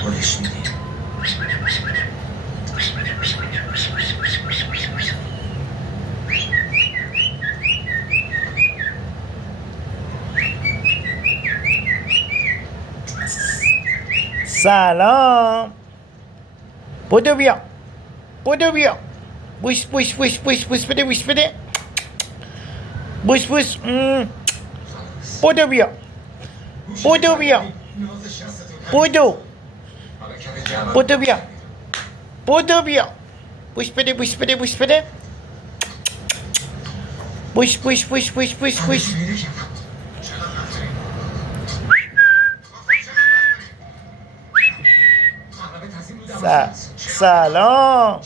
خودش میدی. سلام. بدو بیا. بدو بیا. بوس بوس بوس بوس بوس بده بوس بده. بوس بوس. بدو بیا. بدو بیا. بدو. بدو بیا. بدو بیا. بوس بده بوس بده بوس بده. بوس بوس بوس بوس بوس بوس. سلام.